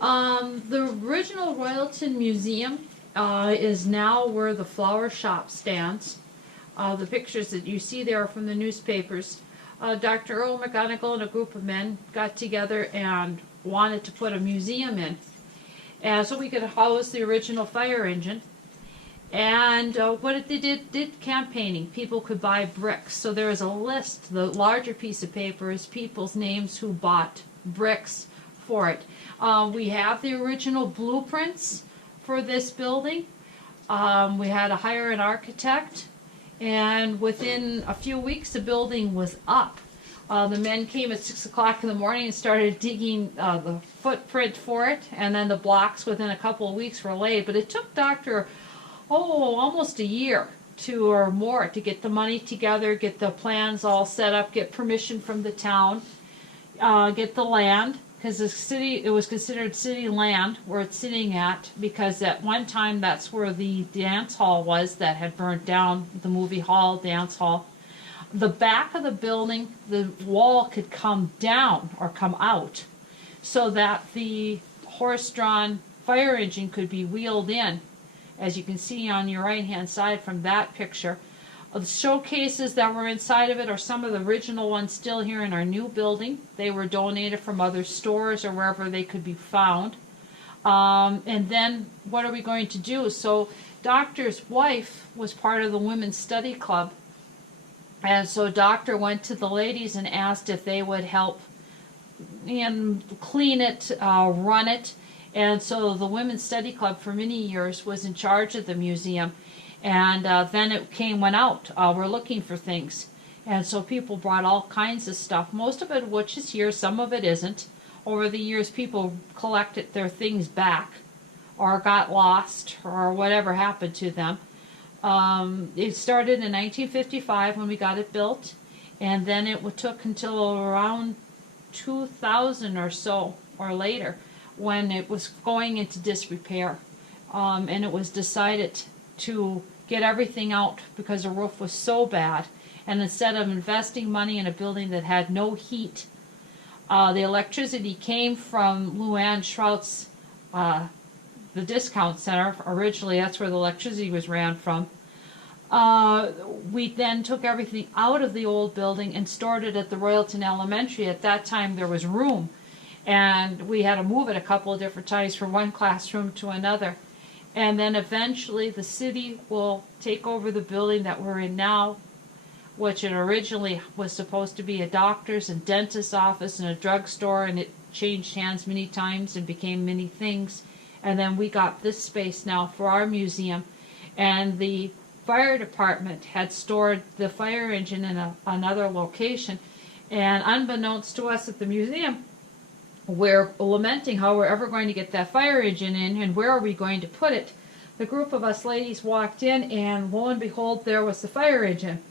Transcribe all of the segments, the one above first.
The original Royalton Museum is now where the flower shop stands. The pictures that you see there are from the newspapers. Dr. Earl McGonigal and a group of men got together and wanted to put a museum in, and so we could house the original fire engine. And what they did campaigning. People could buy bricks. So there is a list. The larger piece of paper is people's names who bought bricks for it. We have the original blueprints for this building. We had to hire an architect, and within a few weeks the building was up. The men came at 6 o'clock in the morning and started digging the footprint for it, and then the blocks within a couple of weeks were laid. But it took almost a year or more to get the money together, get the plans all set up, get permission from the town, get the land, because it was considered city land where it's sitting at, because at one time that's where the dance hall was that had burnt down, the movie hall, dance hall. The back of the building, the wall could come down or come out so that the horse-drawn fire engine could be wheeled in, as you can see on your right-hand side from that picture. The showcases that were inside of it are some of the original ones still here in our new building. They were donated from other stores or wherever they could be found. And then what are we going to do? So Doctor's wife was part of the Women's Study Club. And so Doctor went to the ladies and asked if they would help and clean it, run it. And so the Women's Study Club for many years was in charge of the museum. And then it went out. We're looking for things. And so people brought all kinds of stuff. Most of it which is here, some of it isn't. Over the years people collected their things back or got lost or whatever happened to them. It started in 1955 when we got it built. And then it took until around 2000 or so or later when it was going into disrepair, and it was decided to get everything out because the roof was so bad. And instead of investing money in a building that had no heat, the electricity came from Luann Schrout's, the discount center. Originally, that's where the electricity was ran from. We then took everything out of the old building and stored it at the Royalton Elementary. At that time, there was room. And we had to move it a couple of different times from one classroom to another. And then eventually the city will take over the building that we're in now, which it originally was supposed to be a doctor's and dentist's office and a drugstore, and it changed hands many times and became many things. And then we got this space now for our museum. And the fire department had stored the fire engine in another location. And unbeknownst to us at the museum, we're lamenting how we're ever going to get that fire engine in and where are we going to put it. The group of us ladies walked in, and lo and behold, there was the fire engine.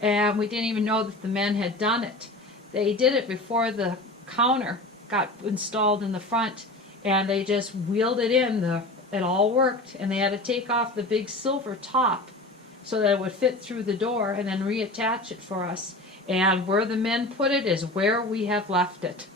And we didn't even know that the men had done it. They did it before the counter got installed in the front, and they just wheeled it in. It all worked, and they had to take off the big silver top so that it would fit through the door and then reattach it for us. And where the men put it is where we have left it.